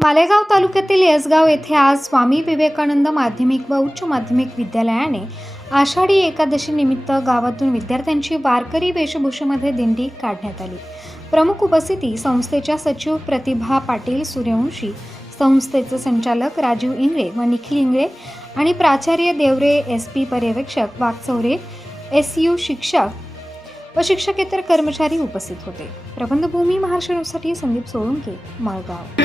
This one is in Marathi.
मालेगाव तालुक्यातील येसगाव येथे आज स्वामी विवेकानंद माध्यमिक व उच्च माध्यमिक विद्यालयाने आषाढी एकादशीनिमित्त गावातून विद्यार्थ्यांची वारकरी वेशभूषेमध्ये दिंडी काढण्यात आली. प्रमुख उपस्थिती संस्थेच्या सचिव प्रतिभा पाटील सूर्यवंशी संस्थेचे संचालक राजीव इंगळे व निखिल इंगळे आणि प्राचार्य देवरे एस पी पर्यवेक्षक वागचौरे एस यू शिक्षक व शिक्षकेतर कर्मचारी उपस्थित होते. प्रबंधभूमी महाराष्ट्र संदीप सोळुंके माळगाव